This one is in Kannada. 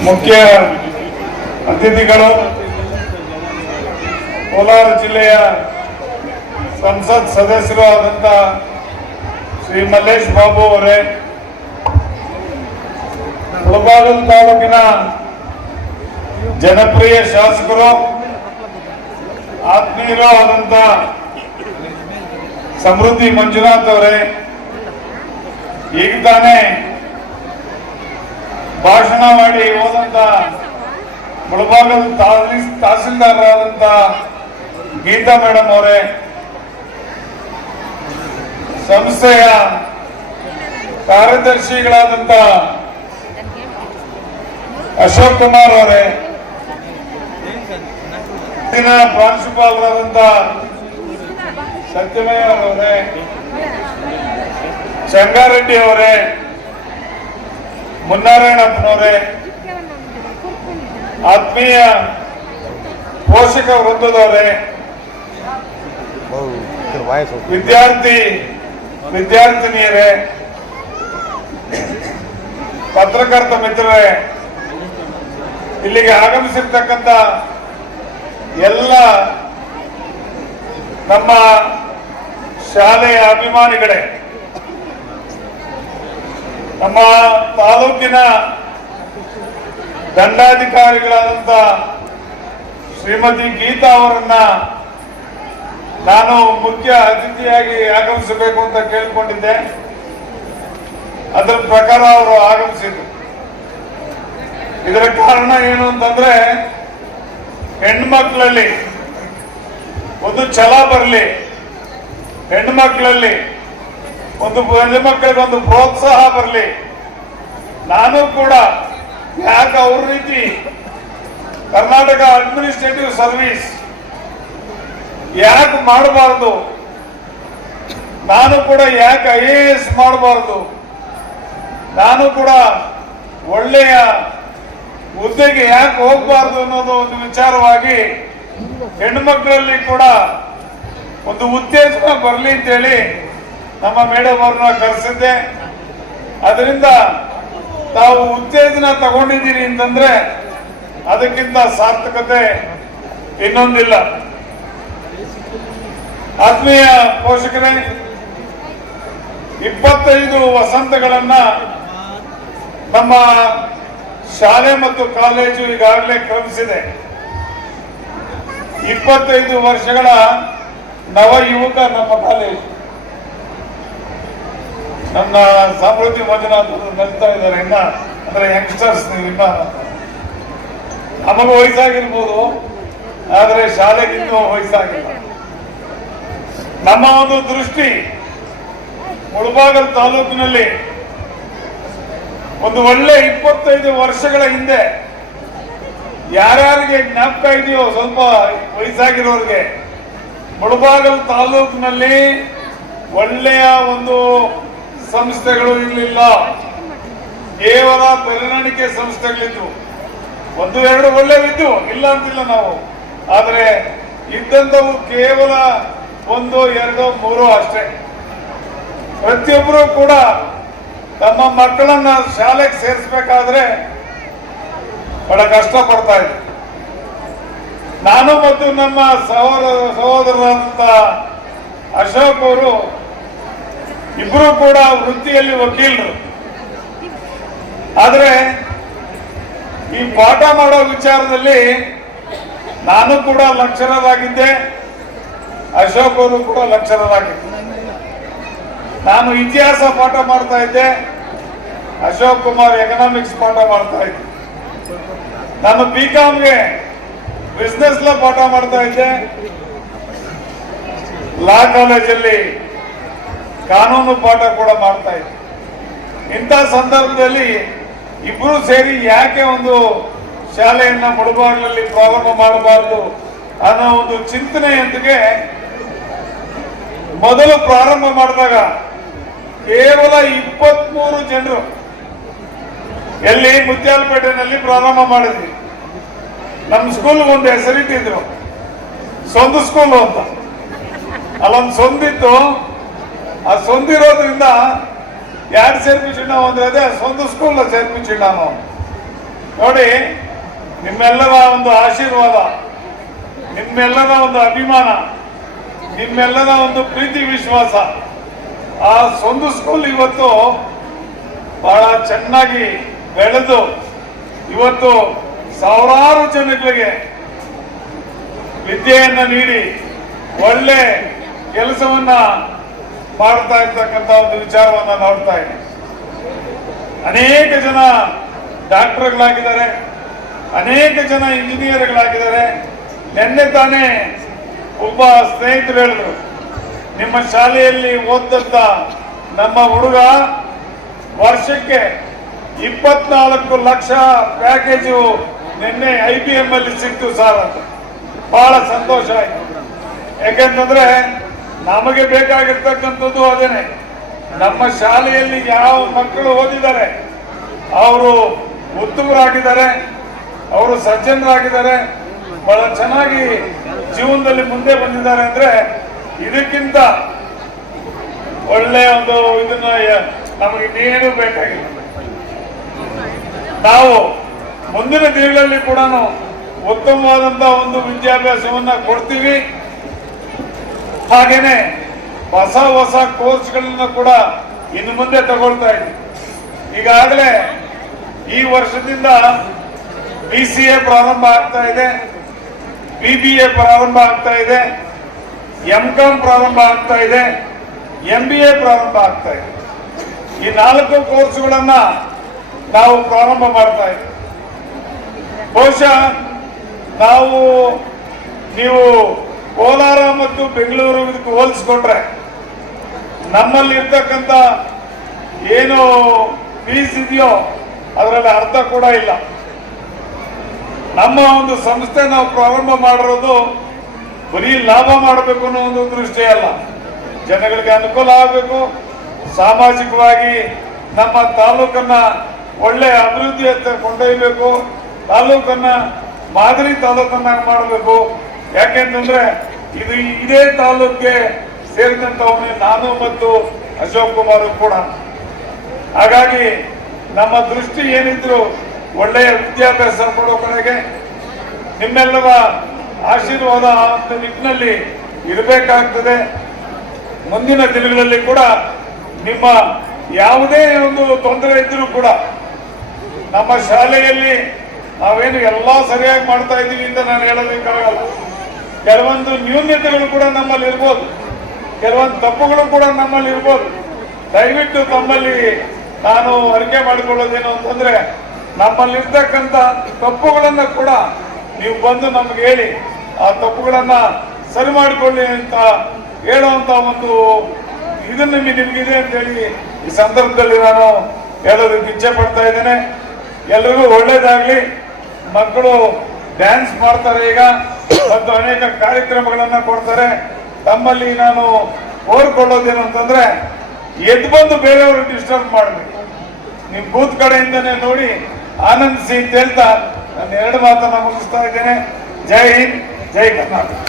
ಮುಖ್ಯ ಅತಿಥಿಗಳು, ಕೋಲಾರ ಜಿಲ್ಲೆಯ ಸಂಸತ್ ಸದಸ್ಯರು ಆದಂತ ಶ್ರೀ ಮಲ್ಲೇಶ್ ಬಾಬು ಅವರೇ, ಮುಳಬಾಗಿಲು ತಾಲೂಕಿನ ಜನಪ್ರಿಯ ಶಾಸಕರು, ಆತ್ಮೀಯರು ಆದಂತ ಸಮೃದ್ಧಿ ಮಂಜುನಾಥ್ ಅವರೇ, ಈಗ ತಾನೇ ಭಾಷಣ ಮಾಡಿ ಹೋದಂತ ಮುಳಬಾಗಿಲು ತಹಸೀಲ್ದಾರ್ ಆದಂತ ಗೀತಾ ಮೇಡಮ್ ಅವರೇ, ಸಂಸ್ಥೆಯ ಕಾರ್ಯದರ್ಶಿಗಳಾದಂತ ಅಶೋಕ್ ಕುಮಾರ್ ಅವರೇ, ಪ್ರಾಂಶುಪಾಲರಾದಂತ ಸತ್ಯಮಯ್ಯ ಅವರೇ, ಚಂಗಾರೆಡ್ಡಿ ಅವರೇ, ಮುನ್ನಾರಾಯಣಪ್ಪನವರೇ, ಆತ್ಮೀಯ ಪೋಷಕ ವೃಂದದವರೇ, ವಿದ್ಯಾರ್ಥಿನಿಯರೇ, ಪತ್ರಕರ್ತ ಮಿತ್ರರೇ, ಇಲ್ಲಿಗೆ ಆಗಮಿಸಿರ್ತಕ್ಕಂಥ ಎಲ್ಲ ನಮ್ಮ ಶಾಲೆಯ ಅಭಿಮಾನಿಗಳೇ, ನಮ್ಮ ತಾಲೂಕಿನ ದಂಡಾಧಿಕಾರಿಗಳಾದಂಥ ಶ್ರೀಮತಿ ಗೀತಾ ಅವರನ್ನ ನಾನು ಮುಖ್ಯ ಅತಿಥಿಯಾಗಿ ಆಗಮಿಸಬೇಕು ಅಂತ ಕೇಳಿಕೊಂಡಿದ್ದೆ. ಅದರ ಪ್ರಕಾರ ಅವರು ಆಗಮಿಸಿದ್ರು. ಇದರ ಕಾರಣ ಏನು ಅಂತಂದ್ರೆ, ಹೆಣ್ಮಕ್ಳಲ್ಲಿ ಒಂದು ಛಲ ಬರಲಿ, ಹೆಣ್ಮಕ್ಳಲ್ಲಿ ಹೆಣ್ಮಕ್ಳಿಗೊಂದು ಪ್ರೋತ್ಸಾಹ ಬರಲಿ. ನಾನು ಕೂಡ ಯಾಕೆ ಅವ್ರ ರೀತಿ ಕರ್ನಾಟಕ ಅಡ್ಮಿನಿಸ್ಟ್ರೇಟಿವ್ ಸರ್ವಿಸ್ ಯಾಕೆ ಮಾಡಬಾರ್ದು, ನಾನು ಕೂಡ ಯಾಕೆ IAS ಮಾಡಬಾರ್ದು, ನಾನು ಕೂಡ ಒಳ್ಳೆಯ ಹುದ್ದೆಗೆ ಯಾಕೆ ಹೋಗಬಾರ್ದು ಅನ್ನೋದು ಒಂದು ವಿಚಾರವಾಗಿ ಹೆಣ್ಮಕ್ಳಲ್ಲಿ ಕೂಡ ಒಂದು ಉತ್ತೇಜನ ಬರಲಿ ಅಂತೇಳಿ ನಮ್ಮ ಮೇಡಮ್ ಅವ್ರನ್ನ ಕರೆಸಿದ್ದೆ. ಅದರಿಂದ ತಾವು ಉತ್ತೇಜನ ತಗೊಂಡಿದ್ದೀರಿ ಅಂತಂದ್ರೆ ಅದಕ್ಕಿಂತ ಸಾರ್ಥಕತೆ ಇನ್ನೊಂದಿಲ್ಲ. ಆತ್ಮೀಯ ಪೋಷಕರೇ, 25 ವಸಂತಗಳನ್ನ ನಮ್ಮ ಶಾಲೆ ಮತ್ತು ಕಾಲೇಜು ಈಗಾಗಲೇ ಕ್ರಮಿಸಿದೆ. 25 ವರ್ಷಗಳ ನವ ಯುವಕ ನಮ್ಮ ಕಾಲೇಜು. ನನ್ನ ಸಮೃದ್ಧಿ ಮಂಜುನಾಥ್ ನೆಲ್ತಾ ಇದ್ದಾರೆ. ಇನ್ನ ಅಂದ್ರೆ ಯಂಗ್ಸ್ಟರ್ಸ್, ಇನ್ನ ನಮಗೂ ವಯಸ್ಸಾಗಿರ್ಬೋದು, ಆದರೆ ಶಾಲೆಗೆ ಇನ್ನೂ ವಯಸ್ಸಾಗಿಲ್ಲ. ನಮ್ಮ ಒಂದು ದೃಷ್ಟಿ ಮುಳಬಾಗಿಲು ತಾಲೂಕಿನಲ್ಲಿ ಒಂದು ಒಳ್ಳೆ 25 ವರ್ಷಗಳ ಹಿಂದೆ ಯಾರ್ಯಾರಿಗೆ ಜ್ಞಾಪಕ ಇದೆಯೋ, ಸ್ವಲ್ಪ ವಯಸ್ಸಾಗಿರೋರಿಗೆ, ಮುಳಬಾಗಿಲು ತಾಲೂಕಿನಲ್ಲಿ ಒಳ್ಳೆಯ ಒಂದು ಸಂಸ್ಥೆಗಳು ಇರಲಿಲ್ಲ. ಕೇವಲ ಬೆರಳಿಕೆ ಸಂಸ್ಥೆಗಳಿದ್ವು. 1-2 ಒಳ್ಳೆವಿದ್ದು, ಇಲ್ಲ ಅಂತಿಲ್ಲ ನಾವು. ಆದರೆ ಇದ್ದಂಥವು ಕೇವಲ 1-2-3 ಅಷ್ಟೇ. ಪ್ರತಿಯೊಬ್ಬರು ಕೂಡ ತಮ್ಮ ಮಕ್ಕಳನ್ನ ಶಾಲೆಗೆ ಸೇರಿಸಬೇಕಾದ್ರೆ ಬಹಳ ಕಷ್ಟ ಪಡ್ತಾ ಇದ್ರು. ನಾನು ಮತ್ತು ನಮ್ಮ ಸಹೋದರರಾದಂತ ಅಶೋಕ್ ಅವರು ಇಬ್ಬರು ಕೂಡ ವೃತ್ತಿಯಲ್ಲಿ ವಕೀಲರು. ಆದರೆ ಈ ಪಾಠ ಮಾಡೋ ವಿಚಾರದಲ್ಲಿ ನಾನು ಕೂಡ ಲೆಕ್ಚರರ್ ಆಗಿದ್ದೆ, ಅಶೋಕ್ ಅವರು ಕೂಡ ಲೆಕ್ಚರರ್ ಆಗಿದ್ದೆ. ನಾನು ಇತಿಹಾಸ ಪಾಠ ಮಾಡ್ತಾ ಇದ್ದೆ, ಅಶೋಕ್ ಕುಮಾರ್ ಎಕನಾಮಿಕ್ಸ್ ಪಾಠ ಮಾಡ್ತಾ ಇದ್ದೆ. ನಾನು BComಗೆ ಬಿಸ್ನೆಸ್ ಲಾ ಪಾಠ ಮಾಡ್ತಾ ಇದ್ದೆ. ಲಾ ಕಾಲೇಜಲ್ಲಿ ಕಾನೂನು ಪಾಠ ಕೂಡ ಮಾಡ್ತಾ ಇದ್ದೆ. ಇಂಥ ಸಂದರ್ಭದಲ್ಲಿ ಇಬ್ರು ಸೇರಿ ಯಾಕೆ ಒಂದು ಶಾಲೆಯನ್ನ ಮುಳಬಾಗಿಲಲ್ಲಿ ಪ್ರಾರಂಭ ಮಾಡಬಾರದು ಅನ್ನೋ ಒಂದು ಚಿಂತನೆಯೊಂದಿಗೆ ಮೊದಲು ಪ್ರಾರಂಭ ಮಾಡಿದಾಗ ಕೇವಲ 23 ಜನರು ಎಲ್ಲಿ ಮುತ್ಯಾಲಪೇಟೆನಲ್ಲಿ ಪ್ರಾರಂಭ ಮಾಡಿದ್ವಿ. ನಮ್ಮ ಸ್ಕೂಲ್ ಒಂದು ಹೆಸರಿಟ್ಟಿದ್ರು, ಸೊಂದು ಸ್ಕೂಲ್ ಅಂತ. ಅಲ್ಲೊಂದು ಸೊಂದಿತ್ತು. ಆ ಸೊಂದಿರೋದ್ರಿಂದ ಯಾರು ಸೇರ್ಪಿಸಿಡ್ ನಾವು ಅಂದ್ರೆ ಅದೇ ಸೊಂದು ಸ್ಕೂಲ್ ಸೇರ್ಪಿಸಿಡ್ ನಾವು. ನೋಡಿ, ನಿಮ್ಮೆಲ್ಲರ ಒಂದು ಆಶೀರ್ವಾದ, ನಿಮ್ಮೆಲ್ಲರ ಒಂದು ಅಭಿಮಾನ, ನಿಮ್ಮೆಲ್ಲರ ಒಂದು ಪ್ರೀತಿ ವಿಶ್ವಾಸ ಆ ಒಂದು ಸ್ಕೂಲ್ ಇವತ್ತು ಬಹಳ ಚೆನ್ನಾಗಿ ಬೆಳೆದು ಇವತ್ತು ಸಾವಿರಾರು ಜನಗಳಿಗೆ ವಿದ್ಯೆಯನ್ನ ನೀಡಿ ಒಳ್ಳೆ ಕೆಲಸವನ್ನ ಮಾಡ್ತಾ ಇರ್ತಕ್ಕಂಥ ಒಂದು ವಿಚಾರವನ್ನ ನೋಡ್ತಾ ಇದ್ದೀನಿ. ಅನೇಕ ಜನ ಡಾಕ್ಟರ್ಗಳಾಗಿದ್ದಾರೆ, ಅನೇಕ ಜನ ಇಂಜಿನಿಯರ್ಗಳಾಗಿದ್ದಾರೆ. ನಿನ್ನೆ ತಾನೇ ಒಬ್ಬ ಸ್ನೇಹಿತರು ಹೇಳಿದ್ರು, ನಿಮ್ಮ ಶಾಲೆಯಲ್ಲಿ ಓದಂತ ನಮ್ಮ ಹುಡುಗ ವರ್ಷಕ್ಕೆ 24 ಲಕ್ಷ ಪ್ಯಾಕೇಜು ನಿನ್ನೆ IBM ಅಲ್ಲಿ ಸಿಕ್ತು ಸರ್ ಅಂತ. ಬಹಳ ಸಂತೋಷ ಆಯ್ತು. ಯಾಕೆಂತಂದ್ರೆ ನಮಗೆ ಬೇಕಾಗಿರ್ತಕ್ಕಂಥದ್ದು ಅದೇನೆ. ನಮ್ಮ ಶಾಲೆಯಲ್ಲಿ ಯಾವ ಮಕ್ಕಳು ಓದಿದ್ದಾರೆ, ಅವರು ಉತ್ತಮರಾಗಿದ್ದಾರೆ, ಅವರು ಸಜ್ಜನರಾಗಿದ್ದಾರೆ, ಬಹಳ ಚೆನ್ನಾಗಿ ಜೀವನದಲ್ಲಿ ಮುಂದೆ ಬಂದಿದ್ದಾರೆ. ಅಂದ್ರೆ ಇದಕ್ಕಿಂತ ಒಳ್ಳೆಯ ಒಂದು ಇದನ್ನ ನಮಗೆ ಇನ್ನೇನು ಬೇಕಾಗಿಲ್ಲ. ನಾವು ಮುಂದಿನ ದಿನಗಳಲ್ಲಿ ಕೂಡ ಉತ್ತಮವಾದಂತಹ ಒಂದು ವಿದ್ಯಾಭ್ಯಾಸವನ್ನ ಕೊಡ್ತೀವಿ. ಹಾಗೇನೆ ಹೊಸ ಹೊಸ ಕೋರ್ಸ್ಗಳನ್ನ ಕೂಡ ಇನ್ನು ಮುಂದೆ ತಗೊಳ್ತಾ ಇದ್ದೀವಿ. ಈಗಾಗಲೇ ಈ ವರ್ಷದಿಂದ BCA ಪ್ರಾರಂಭ ಆಗ್ತಾ ಇದೆ, BBA ಪ್ರಾರಂಭ ಆಗ್ತಾ ಇದೆ, MCOM ಪ್ರಾರಂಭ ಆಗ್ತಾ ಇದೆ, MBA ಪ್ರಾರಂಭ ಆಗ್ತಾ ಇದೆ. ಈ 4 ಕೋರ್ಸ್ಗಳನ್ನ ನಾವು ಪ್ರಾರಂಭ ಮಾಡ್ತಾ ಇದ್ದೀವಿ. ಬಹುಶಃ ನೀವು ಕೋಲಾರ ಮತ್ತು ಬೆಂಗಳೂರು ಇದಕ್ಕೆ ಹೋಲಿಸ್ಕೊಂಡ್ರೆ ನಮ್ಮಲ್ಲಿ ಇರ್ತಕ್ಕಂಥ ಏನು ಫೀಸ್ ಇದೆಯೋ ಅದರಲ್ಲಿ ಅರ್ಥ ಕೂಡ ಇಲ್ಲ. ನಮ್ಮ ಒಂದು ಸಂಸ್ಥೆ ನಾವು ಪ್ರಾರಂಭ ಮಾಡಿರೋದು ಬರೀ ಲಾಭ ಮಾಡಬೇಕು ಅನ್ನೋ ಒಂದು ದೃಷ್ಟಿ ಅಲ್ಲ, ಜನಗಳಿಗೆ ಅನುಕೂಲ ಆಗಬೇಕು, ಸಾಮಾಜಿಕವಾಗಿ ನಮ್ಮ ತಾಲೂಕನ್ನ ಒಳ್ಳೆ ಅಭಿವೃದ್ಧಿಯತ್ತ ಕೊಂಡೊಯ್ಯಬೇಕು, ತಾಲೂಕನ್ನ ಮಾದರಿ ತಾಲೂಕನ್ನ ಮಾಡಬೇಕು. ಯಾಕೆಂತಂದ್ರೆ ಇದೇ ತಾಲೂಕಿಗೆ ಸೇರಿದಂತವನೇ ನಾನು ಮತ್ತು ಅಶೋಕ್ ಕುಮಾರ್ ಕೂಡ. ಹಾಗಾಗಿ ನಮ್ಮ ದೃಷ್ಟಿ ಏನಿದ್ರು ಒಳ್ಳೆಯ ವಿದ್ಯಾಭ್ಯಾಸ ಕೊಡೋ ಕಡೆಗೆ ನಿಮ್ಮೆಲ್ಲರ ಆಶೀರ್ವಾದ ಅಂತ ನಿಟ್ಟಿನಲ್ಲಿ ಇರಬೇಕಾಗ್ತದೆ. ಮುಂದಿನ ದಿನಗಳಲ್ಲಿ ಕೂಡ ನಿಮ್ಮ ಯಾವುದೇ ಒಂದು ತೊಂದರೆ ಇದ್ರೂ ಕೂಡ ನಮ್ಮ ಶಾಲೆಯಲ್ಲಿ ನಾವೇನು ಎಲ್ಲಾ ಸರಿಯಾಗಿ ಮಾಡ್ತಾ ಇದ್ದೀವಿ ಅಂತ ನಾನು ಹೇಳೋದಕ್ಕಾಗಲ್ಲ. ಕೆಲವೊಂದು ನ್ಯೂನ್ಯತೆಗಳು ಕೂಡ ನಮ್ಮಲ್ಲಿ ಇರ್ಬೋದು, ಕೆಲವೊಂದು ತಪ್ಪುಗಳು ಕೂಡ ನಮ್ಮಲ್ಲಿ ಇರ್ಬೋದು. ದಯವಿಟ್ಟು ತಮ್ಮಲ್ಲಿ ನಾನು ಅರಿಕೆ ಮಾಡಿಕೊಳ್ಳೋದೇನು ಅಂತಂದ್ರೆ, ನಮ್ಮಲ್ಲಿರ್ತಕ್ಕಂಥ ತಪ್ಪುಗಳನ್ನ ಕೂಡ ನೀವು ಬಂದು ನಮ್ಗೆ ಹೇಳಿ ಆ ತಪ್ಪುಗಳನ್ನ ಸರಿ ಮಾಡಿಕೊಳ್ಳಿ ಅಂತ ಹೇಳುವಂತ ಒಂದು ಇದನ್ನು ನಿಮಗಿದೆ ಅಂತ ಹೇಳಿ ಈ ಸಂದರ್ಭದಲ್ಲಿ ನಾನು ಹೇಳೋದಕ್ಕೆ ಇಚ್ಛೆ ಪಡ್ತಾ ಇದ್ದೇನೆ. ಎಲ್ರಿಗೂ ಒಳ್ಳೇದಾಗ್ಲಿ. ಮಕ್ಕಳು ಡ್ಯಾನ್ಸ್ ಮಾಡ್ತಾರೆ ಈಗ ಮತ್ತು ಅನೇಕ ಕಾರ್ಯಕ್ರಮಗಳನ್ನ ಕೊಡ್ತಾರೆ. ತಮ್ಮಲ್ಲಿ ನಾನು ಕೋರ್ಕೊಳ್ಳೋದೇನು ಅಂತಂದ್ರೆ, ಎದ್ದು ಬಂದು ಬೇರೆಯವರು ಡಿಸ್ಟರ್ಬ್ ಮಾಡಬೇಕು. ನಿಮ್ ಬೂತ್ ಕಡೆಯಿಂದನೇ ನೋಡಿ ಆನಂದಿಸಿ ಅಂತ ಹೇಳ್ತಾ ನಾನು 2 ಮಾತನ್ನ ಮುಗಿಸ್ತಾ ಇದ್ದೇನೆ. ಜೈ ಹಿಂದ್, ಜೈ ಕರ್ನಾಟಕ.